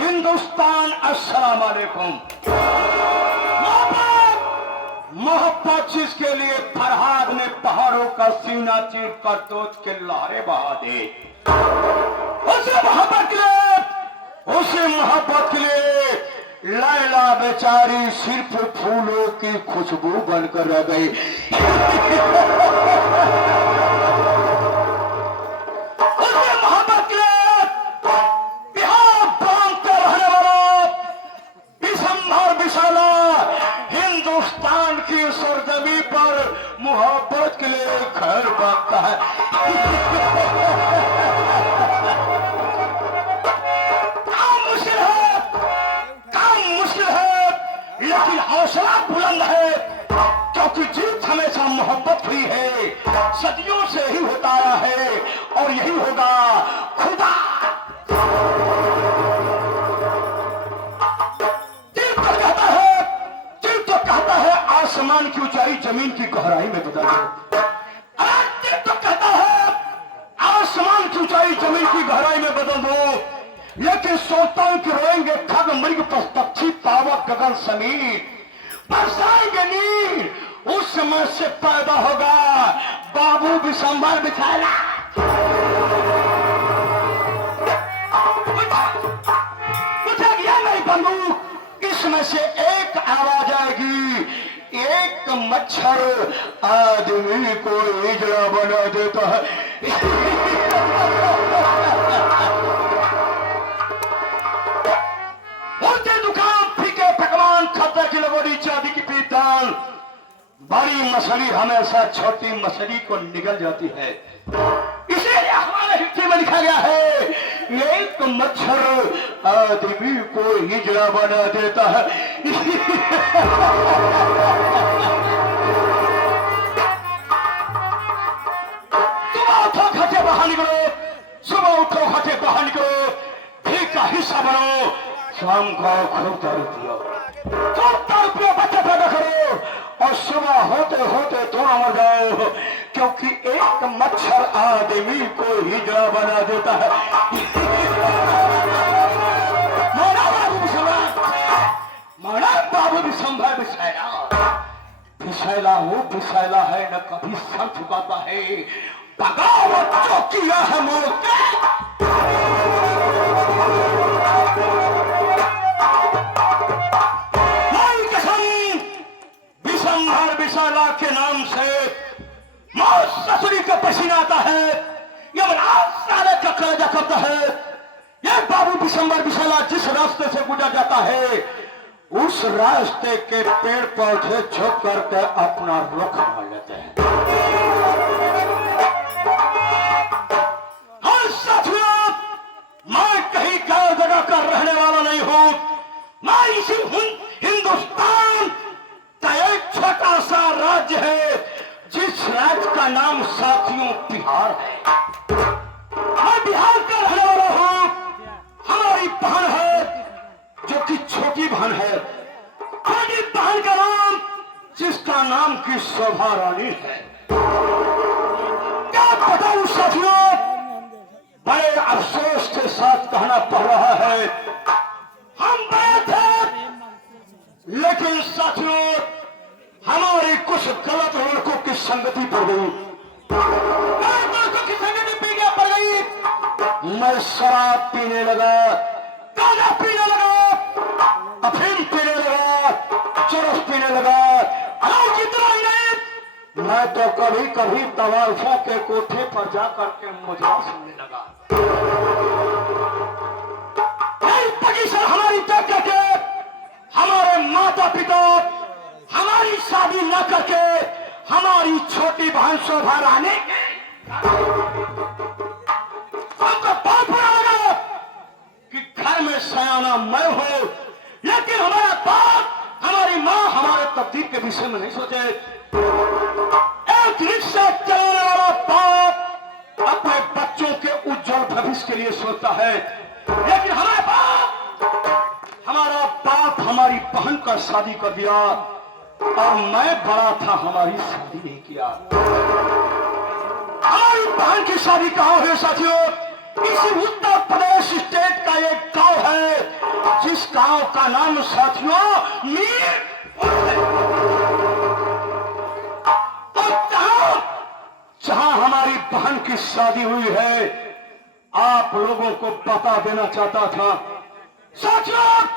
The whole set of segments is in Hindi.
हिंदुस्तान, अस्सलाम वालेकुम। मोहब्बत जिसके लिए फरहाद ने पहाड़ों का सीना चीर कर दोच के लहरे बहा दे, उसे मोहब्बत के लिए लैला बेचारी सिर्फ फूलों की खुशबू बनकर रह गई। उसे मोहब्बत के लिए बिहार प्रांत का रहने वाला बिशंभर विशाला हिंदुस्तान की सरजमी पर मोहब्बत के लिए घर बनता है। काम मुश्किल है लेकिन हौसला बुलंद है, क्योंकि जीत हमेशा मोहब्बत हुई है, सदियों से ही होता आया है और यही होगा। खुदा आसमान की ऊंचाई जमीन की गहराई में बदल दो। तो कहता है आसमान की ऊंचाई जमीन की गहराई में बदल दो, लेकिन सोचता हूं कि रोएंगे खग मृग पक्षी पावक गगन समीर, बरसाएंगे नीर, उस समय से पैदा होगा बाबू बिशंभर बिछाला। पूछा गया नहीं बंदूक, इसमें से एक आवाज आएगी, एक मच्छर आदमी को हिजड़ा बना देता है। उनके दुकान फीके पकवान, खतरे की लगोड़ी, चांदी की पीतल, बड़ी मछली हमेशा छोटी मछली को निगल जाती है। इसीलिए हमारे हिस्से में लिखा गया है, एक मच्छर आदमी को हिजड़ा बना देता है। सुबह उठो घटे बाहर निकलो, सुबह उठो घटे बाहर निकलो, ठीक का हिस्सा बनो, शाम को खूब दारू पियो, बच्चे पैदा करो और सुबह होते होते थोड़ा मर जाओ, क्योंकि एक मच्छर आदमी को हिजड़ा बना देता है। बाबू बिशंभर बिछैला वो बिछैला है, न कभी सर झुकाता है, बगावत जो किया है मौत। बिशंभर विशाला के नाम से मौत ससुरी का पसीना आता है, यमराज साले का कलेजा करता है। ये बाबू बिशंभर विशाला जिस रास्ते से गुजर जाता है, उस रास्ते के पेड़ पौधे झुक करके अपना रुख मोड़ लेते हैं। हर साथियों, मैं कहीं का जगह का रहने वाला नहीं हूं, मैं इसी हिंदुस्तान का एक छोटा सा राज्य है, जिस राज्य का नाम साथियों बिहार है। मैं बिहार का रहने वाला हूं। हमारी बहन है जो कि छोटी बहन है, बड़ी बहन का नाम जिसका नाम की शोभा रानी है। क्या बताऊं साथियों, बड़े अफसोस के साथ कहना पड़ रहा है, हम बड़े थे लेकिन साथियों हमारी कुछ गलत लड़कों की संगति पड़ गई, पड़ गई। मैं शराब पीने लगा, गांजा पीने लगा, अफीम पीने लगा, चरस पीने लगा। इतना ही नहीं, मैं तो कभी कभी तवालफा के कोठे पर जाकर के मुजरा सुनने लगा। पोजीशन हमारी तय करके हमारे माता पिता हमारी शादी न करके हमारी छोटी बहन शोभा रानी हमको बहुत बुरा लगा कि घर में सयाना मैं हूं, लेकिन हमारा बाप हमारी माँ हमारे तकदीर के विषय में नहीं सोचे। एक रिक्शा चलाने वाला बाप अपने बच्चों के उज्जवल भविष्य के लिए सोचता है, लेकिन हमारा बाप हमारी बहन का शादी कर दिया और मैं बड़ा था, हमारी शादी नहीं किया। हमारी बहन की शादी कहाँ हुई साथियों? इसी उत्तर प्रदेश स्टेट का एक गांव है, जिस गांव का नाम साथियों मीर। जहां हमारी बहन की शादी हुई है, आप लोगों को बता देना चाहता था साथियों,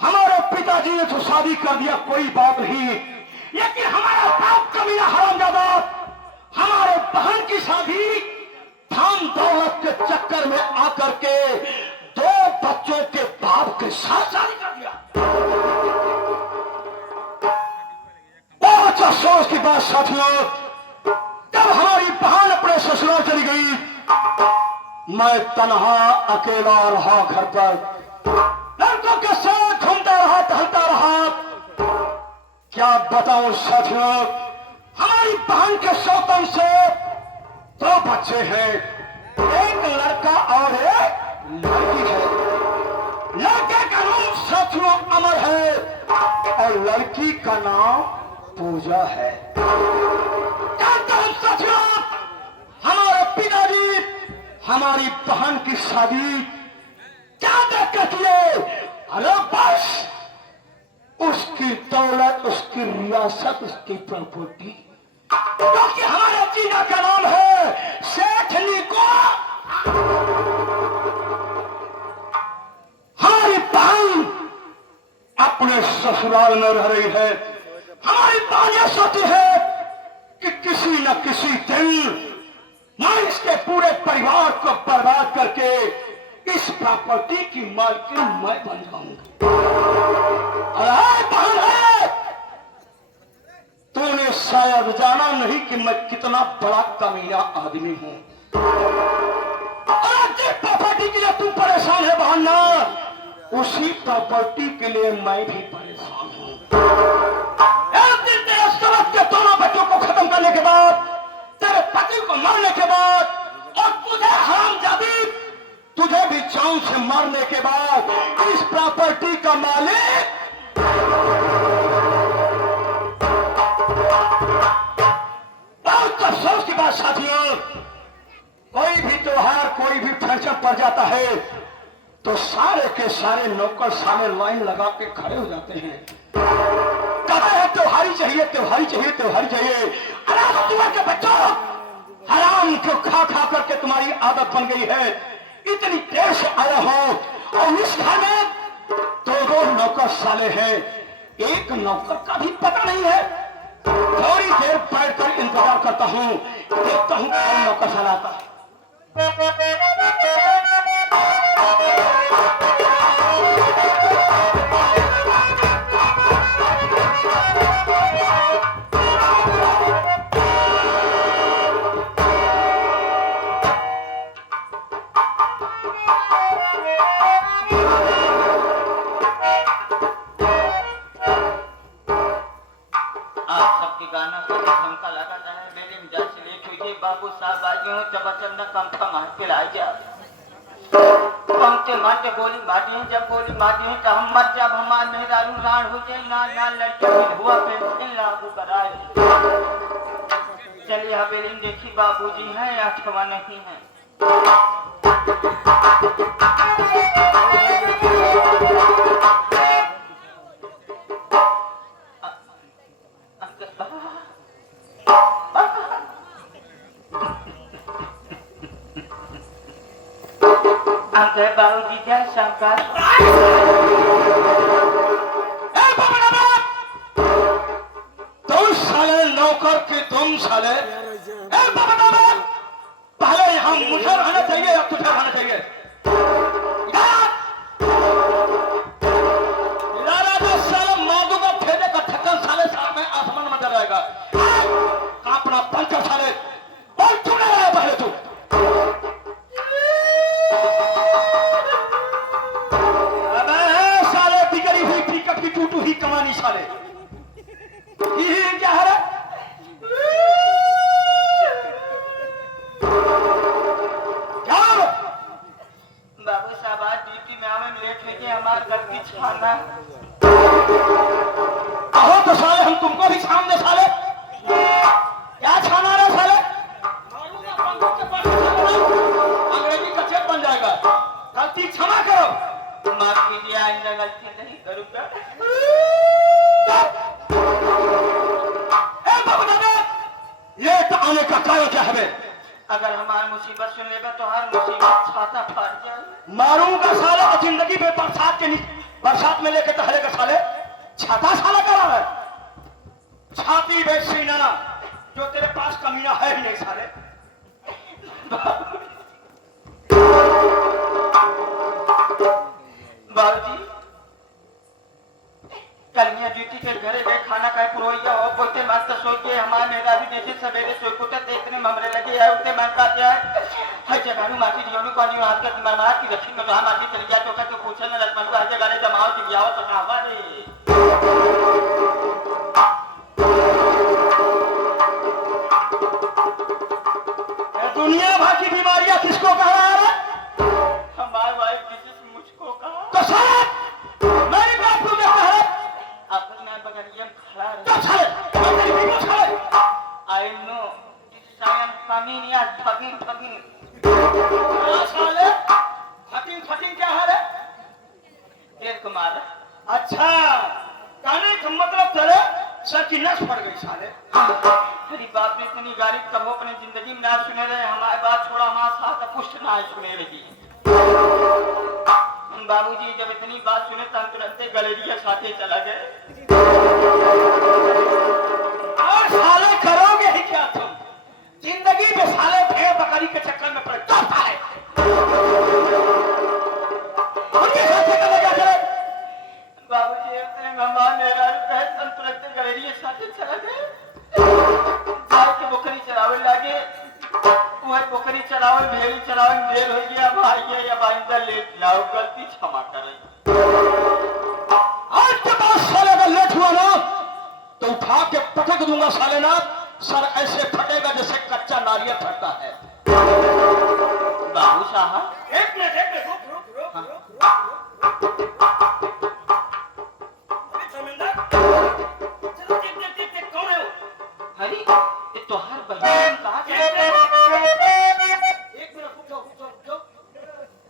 हमारे पिताजी ने तो शादी कर दिया, कोई बात नहीं, लेकिन हमारा बाप कमीना हरामजादा हमारे बहन की शादी धन दौलत के चक्कर में आकर के 2 बच्चों के बाप के साथ शादी कर दिया। बहुत अफसोस की बात साथियों, जब हमारी बहन अपने ससुराल चली गई, मैं तन्हा अकेला रहा, घर पर लड़कों के साथ घूमता रहा, टहलता रहा। क्या बताऊं साथियों, हमारी बहन के सौतन से 2 बच्चे हैं, एक लड़का और एक लड़की है। लड़के का नाम साथियों अमर है और लड़की का नाम पूजा है। साथियों, हमारे पिताजी हमारी बहन की शादी क्या देख कर किए? अरे बस उसकी दौलत, उसकी रियासत, उसकी प्रॉपर्टी, क्योंकि हमारे जीना का नाम है सेठनी को। हमारी बहन अपने ससुराल में रह रही है। हमारी बहन यह सोचती है कि किसी न किसी दिन मैं इसके पूरे परिवार को बर्बाद करके इस प्रॉपर्टी की मालकिन मैं बन जाऊंगा। अरे बहन है, तूने शायद जाना नहीं कि मैं कितना बड़ा कमीना आदमी हूं। प्रॉपर्टी के लिए तू परेशान है बहन ना, उसी प्रॉपर्टी के लिए मैं भी परेशान हूं। एक दिन तेरे समझ के दोनों बच्चों को खत्म करने के बाद, तेरे पति को मारने के बाद, और तुझे हरामजादी तुझे भी जान से मारने के बाद, इस प्रॉपर्टी का मालिक बहुत अफसोस की बात साथियों, कोई भी त्योहार, कोई भी फंक्शन पड़ जाता है तो सारे के सारे नौकर सारे लाइन लगा के खड़े हो जाते हैं, कहते हैं त्योहारी चाहिए, त्योहारी चाहिए, त्योहारी चाहिए। अरे तुम्हारे के बच्चों, हराम को खा खा करके तुम्हारी आदत बन गई है। इतनी देर से आया हो और इस घर में 2 नौकर साले हैं, एक नौकर का भी पता नहीं है। थोड़ी देर बैठकर इंतजार करता हूं, देखता हूं कौन नौकर साला आता है। बाबू साहब आई हूँ जब अचंदा कम मार के ला जा पंक्ति मार के गोली मारी है, जब गोली मारी है तो हम मर जब हमारे मेहरारू राण हो जाए ना ना लड़के हुआ पेंशन लागू कराए। चलिए हवेली में देखी बाबूजी हैं या अठवा नहीं है। अंकल बाबूजी जय शंकर। तुम साले नौकर के तुम साले, पहले यहाँ मुझे रहना चाहिए या तुझे रहना चाहिए? साले मौजू का फेंके का ठक्कर साले साथ में आसमान में रहेगा। अपना पंचर साले और चुने रहा पहले तू। टूटू ही कमानी साले ये क्या है? क्या गलती छाना। कहो तो साले हम तुमको भी छान दे साले। क्या छाना रे साले? अंग्रेजी का चेक बन जाएगा। गलती क्षमा करो। माफ कीजिए, आइंदा गलती नहीं करूंगा। ये तो आने का कारण क्या है? अगर हमारी मुसीबत सुन लेगा तो हर मुसीबत छाता फाड़ जाए। मारूंगा साले और जिंदगी में बरसात में लेके टहलेगा साले। छाता साला कर रहा है। छाती बेच सीना जो तेरे पास कमीना है ही नहीं साले। बाबूजी कलमिया ड्यूटी के घरे गए, खाना का पुरोहिया हो बोलते मस्त सो के हमारे मेरा भी देखे सवेरे सोई कुटे देखने ममरे लगे है उठते मन का जाए हर जगह माटी जीवनु को नहीं हाथ का दिमाग की रखी में तो माटी चली गया तो का तो पूछे ना लक्ष्मण को हर जगह जमाओ की जाओ तो कहावा रे। दुनिया भर की बीमारियां किसको कह रहा है? हमारे वाइफ किसी मुझको कहा तो साले मेरी बात तू क्या कह रहा है? अपने बगलिया में खड़ा तो साले मैं तेरी बीवी को साले। I know this I am coming या ठगिंग साले फटिंग क्या है रे? तेरे को मारा। अच्छा कहने का मतलब तेरे सर की नस पड़ गई साले। अरे बाप रे इतनी गाड़ी कहो अपनी जिंदगी में ना सुने रहे हमारे बात छोड़ा हमारे साथ पुष्ट ना सुने रही। बाबूजी जब इतनी बात सुने तो हम तुरंत गलेरिया साथे चला गए। और साले करोगे ही क्या तुम? जिंदगी में साले भेड़ बकरी के चक्कर में पड़े तो साले उनके साथे चले गए थे। बाबूजी अपने मेहमान मेरा कहे हम तुरंत गलेरिया साथे चला गए। गाय के बकरी चरावे लागे वह बकरी चरावे भेड़ी चरावे मेल हो गया भाई या बाइंदा लेट लाओ गलती क्षमा करें। आज के बाद साले अगर लेट हुआ ना तो उठा के पटक दूंगा साले ना। सर ऐसे फटेगा जैसे कच्चा नारियल फटता है। बाबू साहब एक मिनट कौन है वो? अरे ये तो हर बहन कहा एक मिनट रुक जाओ।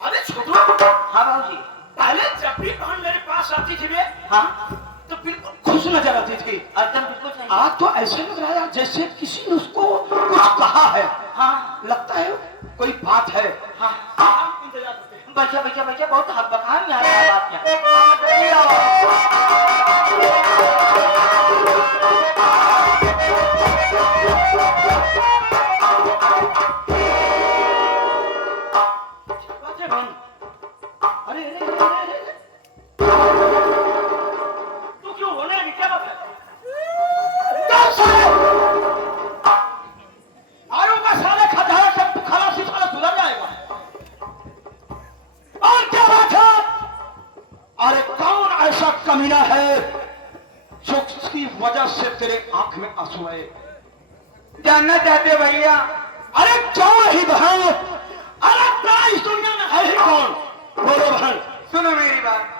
अरे छोटू। हाँ बाबूजी। पहले जब भी बहन मेरे पास आती थी हाँ तो बिल्कुल खुश नजर आती थी। एकदम बिल्कुल सही। आज तो ऐसे लग रहा है जैसे किसी ने उसको कुछ कहा है। हाँ लगता है कोई बात है। हाँ इंतजार करते हैं। बच्चा बहुत हक बखान आ रहा है बात क्या। तू क्यों होने लगी? क्या बात है? आलू का साले खजाना सब खलासी साला सुधर जाएगा। और क्या बात है? अरे कौन ऐसा कमीना है जो उसकी वजह से तेरे आंख में आंसू आए? जानना चाहते भैया? अरे क्यों नहीं बहन? अरे क्या इस दुनिया में है ही कौन? बोलो बहन। सुनो मेरी बात।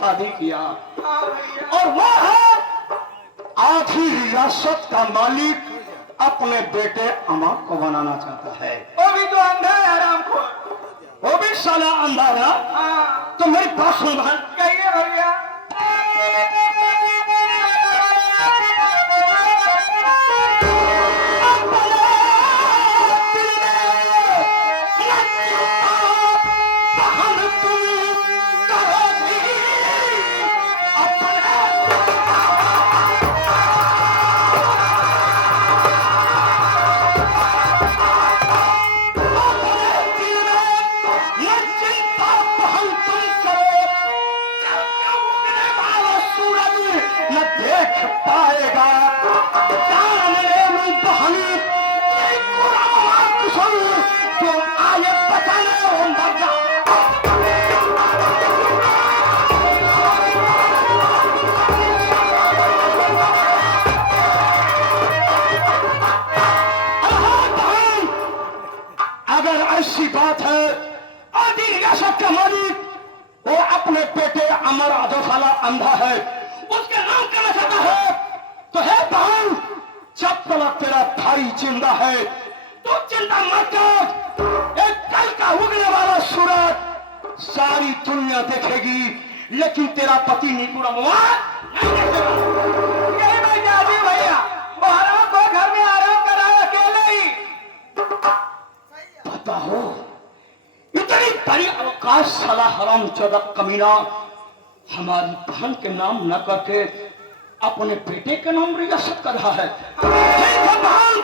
शादी किया और वो है आधी रियासत का मालिक अपने बेटे अमा को बनाना चाहता है। वो भी तो अंधा है आराम खोर। वो भी साला अंधा ना, हाँ तो मेरी बात सुन बहन। कहिए भैया। पाएगा जान ले लूं बहनी, ये कुरान कुशल जो आए बचाने हो मर जा। बहन, अगर ऐसी बात है, आदि रियासत का मालिक वो अपने बेटे अमर आदोफाला अंधा है, उसके नाम करना चाहता है, तो है बहन, जब तक तेरा भाई जिंदा है तो चिंता मत कर। एक कल का उगने वाला सूरज सारी दुनिया देखेगी, लेकिन तेरा पति नीपुरा नहीं देखेगा। यही मैं चाहती हूँ भैया, बाहरों को घर में आराम कराए अकेले ही। पता हो इतनी बड़ी अवकाश साला हराम चौदह कमीना हमारी बहन के नाम न करके अपने बेटे के नाम रियासत कर रहा है। बहन,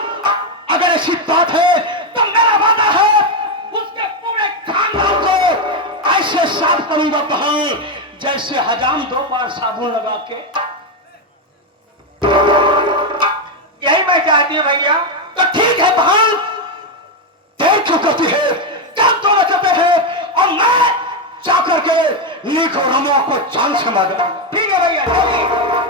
अगर ऐसी बात है तो मेरा वादा है उसके पूरे खानदान को ऐसे साफ करूंगा बहन, जैसे हजाम 2 बार साबुन लगा के। यही मैं चाहती हूँ भैया। तो ठीक है बहन, देर क्यों करती है, कब तो बचाते हैं, और मैं जाकर के नीको रमो को जान से मार। ठीक है भैया, चलिए।